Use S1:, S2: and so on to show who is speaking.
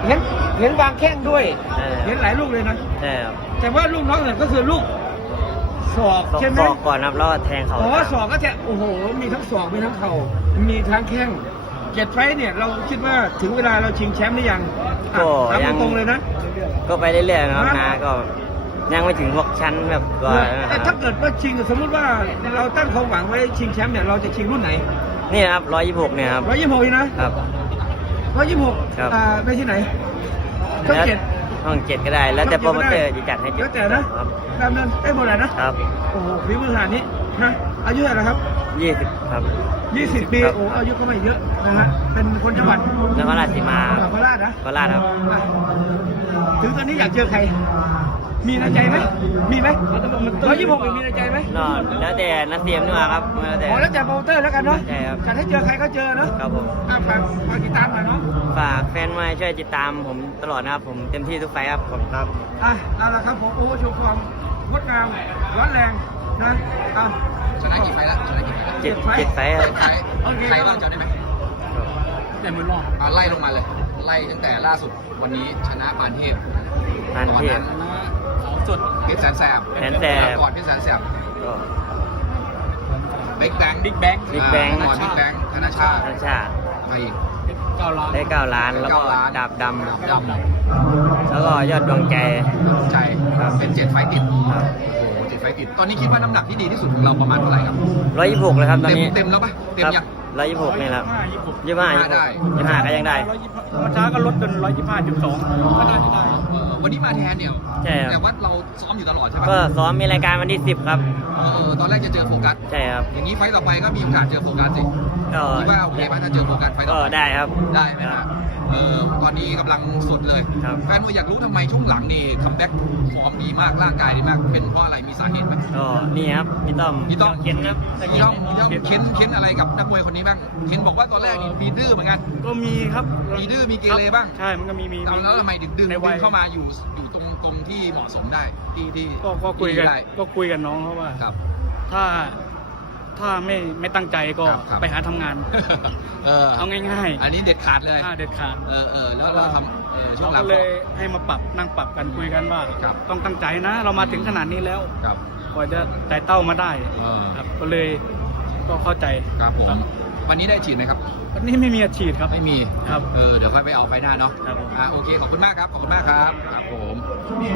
S1: เห็นเห็นวางแข้งด้วย
S2: ใช่
S1: เห็นหลายลูกเลยนะ
S2: ใช่ครับ
S1: แต่ว่าลูกน้องเนี่ยก็คือลูกศอกใช่ไหม
S2: ศอกก่อนครับแล้วก็แทงเขา
S1: อ๋อศอกก็จะโอ้โหมีทั้งศอกมีทั้งเข่ามีทั้งแข้ง7 ไฟต์เนี่ยเราคิดว่าถึงเวลาเราชิงแชมป์หรือยังอ่ะถามตรงๆเลยนะ
S2: ก็ไปเรื่อยๆนะครับนะก็ยังไม่ถึงพวกชั้นแบบก่อน
S1: แต่ถ้าเกิดว่าชิงสมมติว่าเราตั้งความหวังไว้ชิงแชมป์เนี่ยเราจะชิงรุ่นไหน
S2: นี่นะครับ126เนี่ยครับ
S1: 126นะครับ 126
S2: ครับ
S1: ไปที่ไหนช่อง
S2: แล้ว
S1: 7
S2: ห้อง7ก็ได้ แล้วแต่โปรโมเตอร์จะจัดให้
S1: แล้วแต่นะครับ ตามนั้นได้หมดเลยนะครับ โอ้โหฝีมือขนาดนี้นะอายุเท่าไหร่ครับ
S2: 20ครับ
S1: 20 ปี
S2: ครับ
S1: โอ้อายุก็ไม่เยอะนะฮะเป็นคนจังหวัด
S2: นครราชสีมา
S1: โคราชนะ
S2: โคราชครับ
S1: อ่ะถึงตอนนี้อยากเจอใคร มีในใจไหมมีไหม126มีในใจไหม
S2: นอนแล้วแต่นักเตรียมนี่มาครับแล้วแต่
S1: อ๋อแล้วแต่โปรโมเตอร์แล้วกันเนาะ
S2: ใช่ครับ
S1: จะให้เจอใครก็เจอเนาะ
S2: ครับผม
S1: ฝากติดตามหน่อยเนาะ
S2: ฝากแฟนมวยช่วยติดตามผมตลอดนะครับผมเต็มที่ทุกไฟท์ครับผมครับ
S1: อ่ะเอาละครับผมโอ้โชว์ความงดงามร้อนแรงนะอ่ะ
S3: ชนะกี่ไฟล์แล้วชนะกี่ไฟล์แล้ว
S2: เจ็ด
S1: ไฟท์
S2: ไฟท์ครับ
S3: ไฟล์
S1: โอเค
S3: ใครบ้างจำได้ไหม
S1: แต่มือรอด
S3: ไล่ลงมาเลย ไล่ตั้งแต่ล่าสุดวันนี้ชนะปานเทพ
S2: ทาน
S3: วัน
S2: เทพ
S3: นั้นสุดเพชรแสนแสบ
S2: แสนแสบ
S3: ก่อนเพชรแสนแสบ
S2: ก็
S3: บิ๊กแบง
S1: บิ๊กแบง
S2: Big Bang
S3: ก่อนบิ๊กแบงธนชาติ
S2: นักชาติ
S3: ไปอีก
S2: ได้9 ล้านแล้วก็
S3: 9 ล้าน
S2: ดาบด
S3: ด
S2: ำแล้วก็ยอดดวงใจ
S3: ำใจ
S2: ครับ
S3: เป็น7 ไฟล์ติด
S2: ครับ
S3: โอ้โห7 ไฟล์ติด ตอนนี้คิดว่าน้ำหนักที่ดีที่สุดของเราประมาณเท่าไหร่ครับ
S2: 126เลยครับตอน
S3: เต็ม
S2: นี้
S3: เต็มแล้วปะเต็มยัง
S2: 126นี่แหละ25
S3: ได้
S2: 25ก็ยังได้
S1: วันช้าก็ลดจน125.2ก็น่าจะได้
S3: วันนี้มาแทนเนี่ย
S2: ใช่ครับ
S3: แต่ว่าเราซ้อมอยู่ตลอดใช่ปะ
S2: ก็ซ้อมมีรายการวันที่ 10 ครับ
S3: ตอนแรกจะเจอโฟกัส
S2: ใช่ครับ
S3: อย่างนี้ไฟต์ต่อไปก็มีโอกาสเจอโฟกัสสิ
S2: ก็
S3: คิดว่าโอเคป่ะถ้าเจอโฟกัสไฟต์ต่
S2: ก็
S3: อไป
S2: ได้ครับ
S3: ได้ไหมฮะตอนนี้กำลังสุดเลย
S2: ครับ
S3: แฟนมวยอยากรู้ทำไมช่วงหลังนี่คัมแบ็กฟอร์มดีมากร่างกายดีมาก เป็นเพราะอะไรมีสาเหตุไหม
S2: ก็นี่ครับพี่ต้อม
S3: พี่ต้อง
S2: เข็นครับ
S3: พี่ต้องเค้นอะไรกับนักมวยคนนี้บ้างเค้นบอกว่าตอนแรกนี่มีดื้อเหมือนกัน
S1: ก็มีครับ
S3: มีดื้อมีเกเรบ้าง
S1: ใช่มันก็มี
S3: แล้วทำไมดึง
S1: ในวัย
S3: เข้ามาอยู่ตรงที่เหมาะสมได้ที่
S1: ก็คุยกัน
S3: ได้
S1: ก็คุยกันน้องเขาว่า
S3: ครับ
S1: ถ้าไม่ตั้งใจก็
S3: ครับ
S1: ไปหาทำงาน เอาง่ายๆ
S3: อันนี้เด็ดขาดเลย
S1: เด็ดขาด
S3: แล้วเราทำช่ว
S1: เรา
S3: งหลั
S1: ก็
S3: ง
S1: เลยให้มานั่งปรับกันคุยกันว่า
S3: ครับ
S1: ต้องตั้งใจนะ เรามาถึงขนาดนี้แล้ว
S3: ครับ
S1: กว่าจะไต่เต้ามาได้ ครับ ก็เลยก็เข้าใจ
S3: ครับผมวันนี้ได้ฉีดไหมครับ
S1: วันนี้ไม่มีอาชีพครับ
S3: ไม่มี
S1: ครับ
S3: เดี๋ยวค่อยไปเอาไฟหน้าเนาะ
S2: ครับผม
S3: โอเค ขอบคุณมากครับ ขอบคุณมากครับ ครับผม